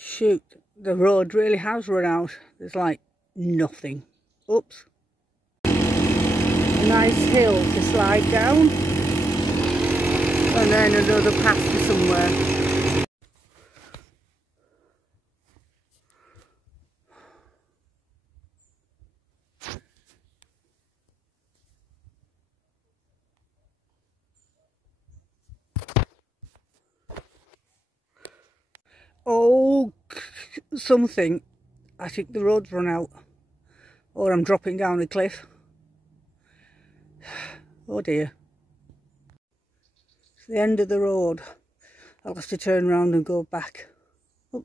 Shoot, the road really has run out. There's like nothing. Oops. A nice hill to slide down. And then another path to somewhere. Oh, something. I think the road's run out. Or I'm dropping down a cliff. Oh dear. It's the end of the road. I'll have to turn around and go back. Oh,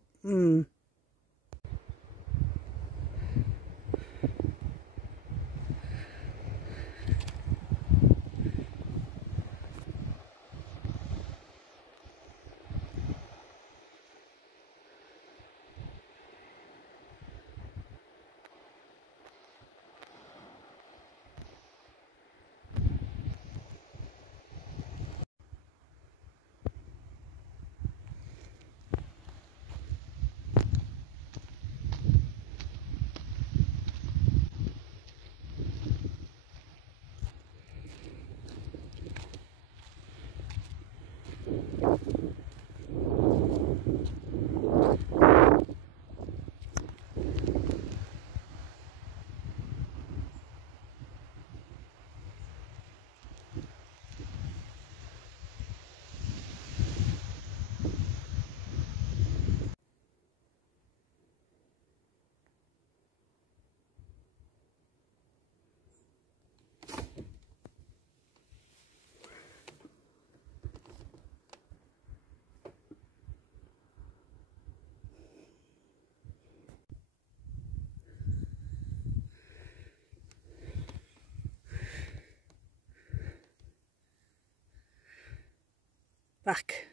back.